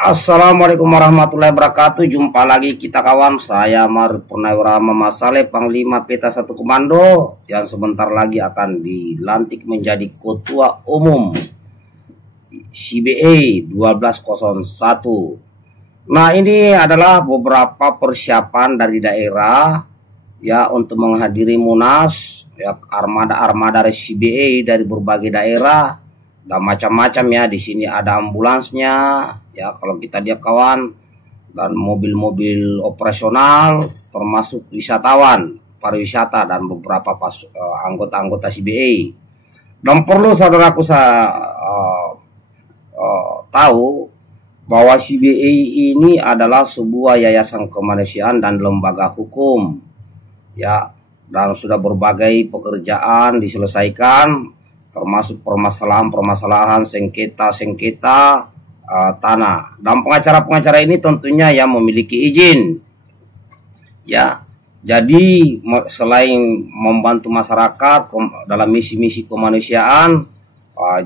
Assalamualaikum warahmatullahi wabarakatuh. Jumpa lagi kita kawan. Saya Mar Purnawirawan Masale, Panglima Peta 1 Komando, yang sebentar lagi akan dilantik menjadi Ketua Umum CBA 1201. Nah, ini adalah beberapa persiapan dari daerah ya untuk menghadiri Munas ya, armada-armada CBA dari berbagai daerah dan macam-macam ya. Di sini ada ambulansnya ya kalau kita lihat kawan, dan mobil-mobil operasional termasuk wisatawan pariwisata dan beberapa anggota-anggota CBA. Dan perlu saudaraku tahu bahwa CBA ini adalah sebuah yayasan kemanusiaan dan lembaga hukum ya, dan sudah berbagai pekerjaan diselesaikan, termasuk permasalahan-permasalahan sengketa tanah. Dan pengacara-pengacara ini tentunya yang memiliki izin ya. Jadi selain membantu masyarakat dalam misi-misi kemanusiaan,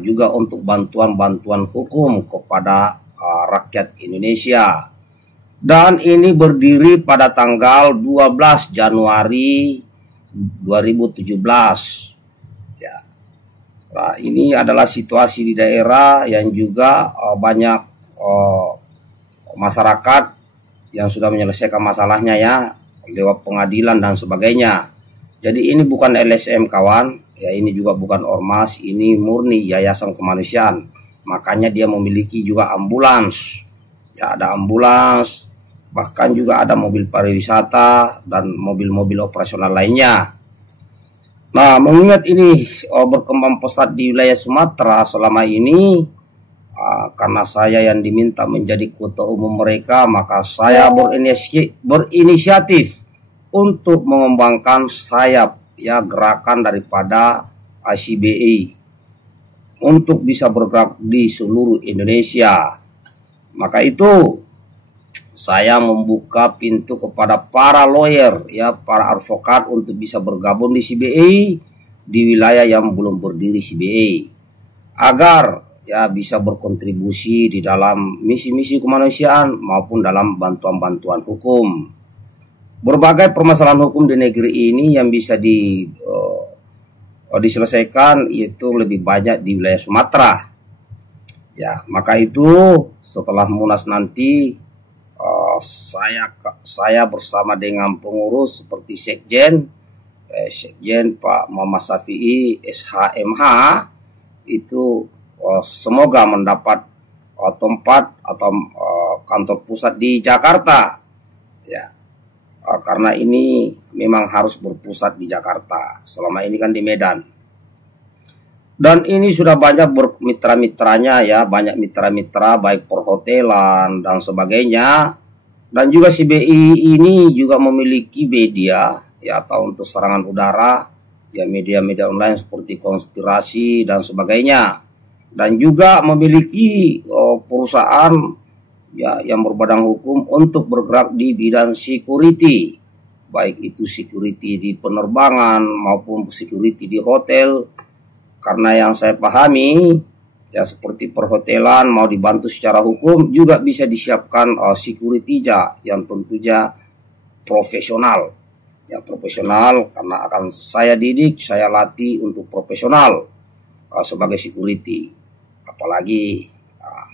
juga untuk bantuan-bantuan hukum kepada rakyat Indonesia. Dan ini berdiri pada tanggal 12 Januari 2017. Nah, ini adalah situasi di daerah yang juga banyak masyarakat yang sudah menyelesaikan masalahnya ya lewat pengadilan dan sebagainya. Jadi ini bukan LSM kawan, ya ini juga bukan ormas, ini murni yayasan kemanusiaan. Makanya dia memiliki juga ambulans. Ya, ada ambulans, bahkan juga ada mobil pariwisata dan mobil-mobil operasional lainnya. Nah, mengingat ini berkembang pesat di wilayah Sumatera selama ini, karena saya yang diminta menjadi ketua umum mereka, maka saya berinisiatif untuk mengembangkan sayap ya gerakan daripada CBA untuk bisa bergerak di seluruh Indonesia. Maka itu saya membuka pintu kepada para lawyer ya, para advokat untuk bisa bergabung di CBA di wilayah yang belum berdiri CBA, agar ya bisa berkontribusi di dalam misi-misi kemanusiaan maupun dalam bantuan-bantuan hukum. Berbagai permasalahan hukum di negeri ini yang bisa diselesaikan itu lebih banyak di wilayah Sumatera. Ya, maka itu setelah Munas nanti saya bersama dengan pengurus seperti Sekjen Pak Muhammad Syafi'i SHMH itu semoga mendapat tempat atau kantor pusat di Jakarta ya, karena ini memang harus berpusat di Jakarta, selama ini kan di Medan. Dan ini sudah banyak bermitra-mitranya ya, banyak mitra-mitra baik perhotelan dan sebagainya. Dan juga CBI ini juga memiliki media ya, atau untuk serangan udara ya, media-media online seperti konspirasi dan sebagainya. Dan juga memiliki perusahaan ya yang berbadan hukum untuk bergerak di bidang security, baik itu security di penerbangan maupun security di hotel. Karena yang saya pahami ya, seperti perhotelan mau dibantu secara hukum juga bisa disiapkan security-nya yang tentunya profesional ya, profesional, karena akan saya didik, saya latih untuk profesional sebagai security. Apalagi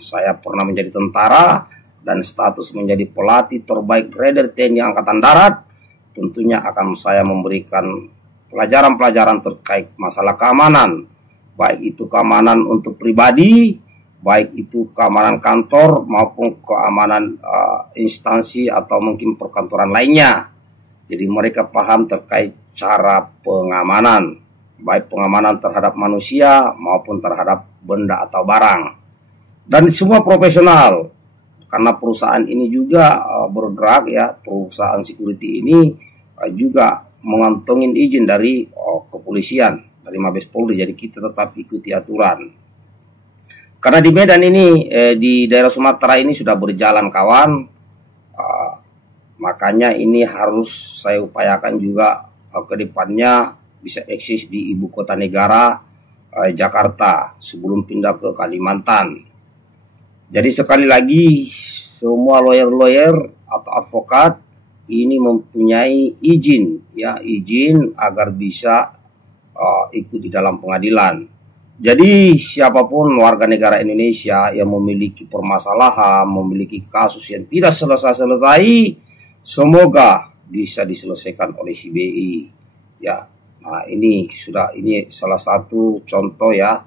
saya pernah menjadi tentara dan status menjadi pelatih terbaik Raider TNI Angkatan Darat. Tentunya akan saya memberikan pelajaran-pelajaran terkait masalah keamanan, baik itu keamanan untuk pribadi, baik itu keamanan kantor maupun keamanan instansi atau mungkin perkantoran lainnya. Jadi mereka paham terkait cara pengamanan, baik pengamanan terhadap manusia maupun terhadap benda atau barang. Dan semua profesional, karena perusahaan ini juga bergerak ya, perusahaan security ini juga mengantongin izin dari kepolisian, dari Mabes Polri. Jadi kita tetap ikuti aturan. Karena di Medan ini, di daerah Sumatera ini sudah berjalan kawan, makanya ini harus saya upayakan juga ke depannya bisa eksis di ibu kota negara Jakarta sebelum pindah ke Kalimantan. Jadi sekali lagi, semua lawyer-lawyer atau advokat ini mempunyai izin, ya, izin agar bisa ikut di dalam pengadilan. Jadi siapapun warga negara Indonesia yang memiliki permasalahan, memiliki kasus yang tidak selesai-selesai, semoga bisa diselesaikan oleh CBI. Ya, nah ini salah satu contoh ya,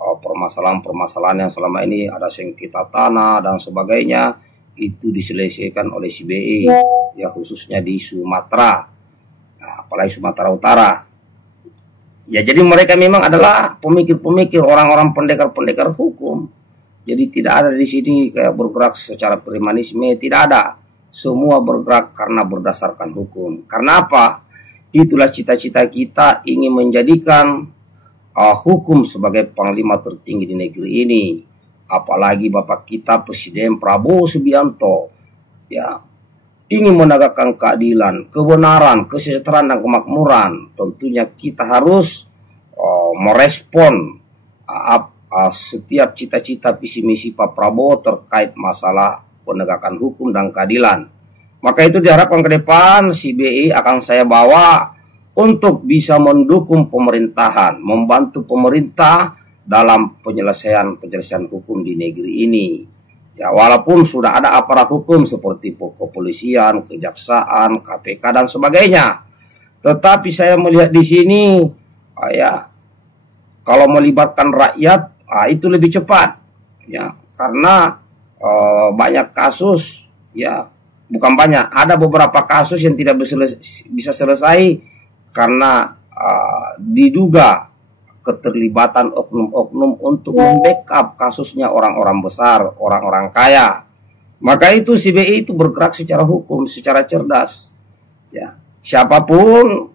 permasalahan-permasalahan yang selama ini ada sengketa tanah dan sebagainya itu diselesaikan oleh CBI, ya, khususnya di Sumatera, nah, apalagi Sumatera Utara. Ya, jadi mereka memang adalah pemikir-pemikir, orang-orang pendekar-pendekar hukum. Jadi tidak ada di sini kayak bergerak secara premanisme, tidak ada. Semua bergerak karena berdasarkan hukum. Karena apa? Itulah cita-cita kita, ingin menjadikan hukum sebagai panglima tertinggi di negeri ini. Apalagi Bapak kita Presiden Prabowo Subianto, ya, ingin menegakkan keadilan, kebenaran, kesejahteraan dan kemakmuran. Tentunya kita harus merespon setiap cita-cita visi misi Pak Prabowo terkait masalah penegakan hukum dan keadilan. Maka itu diharapkan ke depan CBI akan saya bawa untuk bisa mendukung pemerintahan, membantu pemerintah dalam penyelesaian hukum di negeri ini. Ya, walaupun sudah ada aparat hukum seperti kepolisian, kejaksaan, KPK dan sebagainya, tetapi saya melihat di sini, ya, kalau melibatkan rakyat, itu lebih cepat, ya, karena banyak kasus, ya, bukan banyak, ada beberapa kasus yang tidak bisa selesai karena diduga keterlibatan oknum-oknum untuk membackup kasusnya orang-orang besar, orang-orang kaya. Maka itu CBI itu bergerak secara hukum, secara cerdas. Ya, siapapun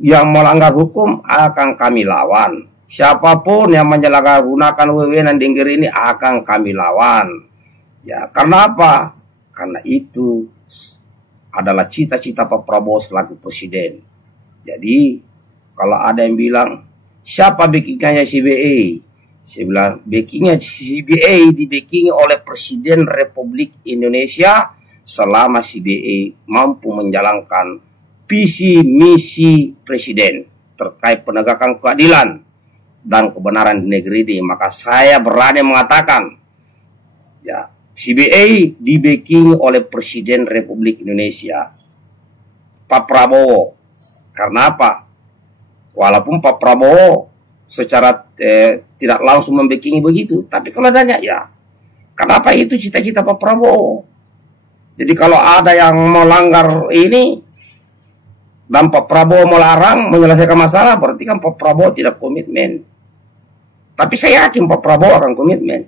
yang melanggar hukum akan kami lawan. Siapapun yang menyalahgunakan wewenang di negeri ini akan kami lawan. Ya, karena apa? Karena itu adalah cita-cita Pak Prabowo selaku presiden. Jadi kalau ada yang bilang siapa backingannya CBI? Saya bilang backingnya CBI dibackingi oleh Presiden Republik Indonesia selama CBI mampu menjalankan visi misi presiden terkait penegakan keadilan dan kebenaran di negeri ini. Maka saya berani mengatakan, ya, CBI dibackingi oleh Presiden Republik Indonesia Pak Prabowo. Karena apa? Walaupun Pak Prabowo secara tidak langsung membackingi begitu, tapi kalau adanya, ya, kenapa itu cita-cita Pak Prabowo. Jadi kalau ada yang melanggar ini dan Pak Prabowo melarang menyelesaikan masalah, berarti kan Pak Prabowo tidak komitmen. Tapi saya yakin Pak Prabowo akan komitmen.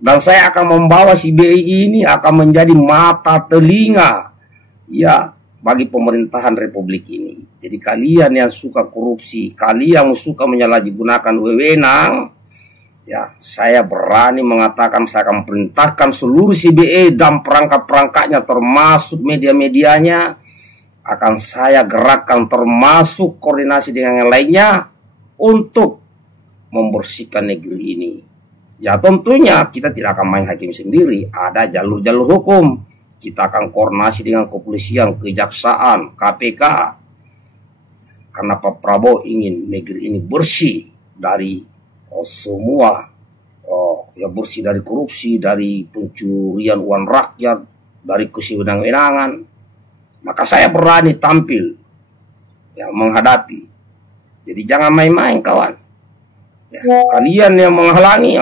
Dan saya akan membawa CBI ini akan menjadi mata telinga, ya, bagi pemerintahan republik ini. Jadi kalian yang suka korupsi, kalian yang suka menyalahgunakan wewenang, ya, saya berani mengatakan saya akan perintahkan seluruh CBI dan perangkat-perangkatnya termasuk media-medianya akan saya gerakkan, termasuk koordinasi dengan yang lainnya untuk membersihkan negeri ini. Ya, tentunya kita tidak akan main hakim sendiri, ada jalur-jalur hukum. Kita akan koordinasi dengan kepolisian, kejaksaan, KPK. Karena Pak Prabowo ingin negeri ini bersih dari semua, ya, bersih dari korupsi, dari pencurian uang rakyat, dari kesewenang-wenangan. Maka saya berani tampil, ya, menghadapi. Jadi jangan main-main, kawan. Ya, kalian yang menghalangi,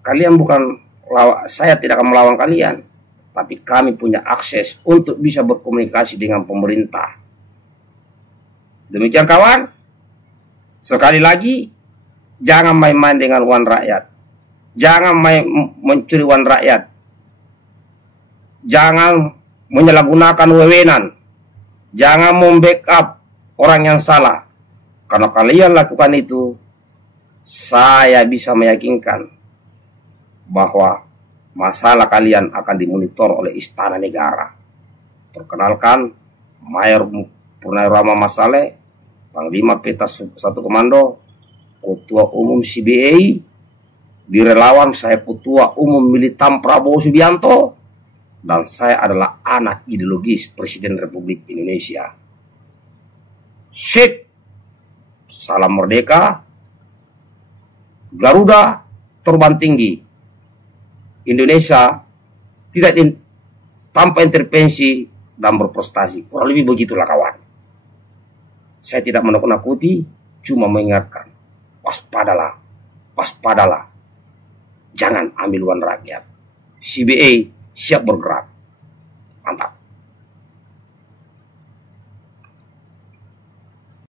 kalian bukan saya tidak akan melawan kalian, tapi kami punya akses untuk bisa berkomunikasi dengan pemerintah. Demikian, kawan. Sekali lagi, jangan main-main dengan uang rakyat. Jangan mencuri uang rakyat. Jangan menyalahgunakan wewenang. Jangan membackup orang yang salah. Kalau kalian lakukan itu, saya bisa meyakinkan bahwa masalah kalian akan dimonitor oleh Istana Negara. Perkenalkan, Mayor Purnawirawan Masale, Panglima Peta 1 Komando, Ketua Umum CBI, Di relawan saya Ketua Umum Militan Prabowo Subianto, dan saya adalah anak ideologis Presiden Republik Indonesia. Sip, salam merdeka, Garuda terbang tinggi. Indonesia tidak tanpa intervensi dan berprestasi. Kurang lebih begitulah kawan. Saya tidak menakut-nakuti, cuma mengingatkan, waspadalah, waspadalah. Jangan ambil uang rakyat. CBA siap bergerak. Mantap.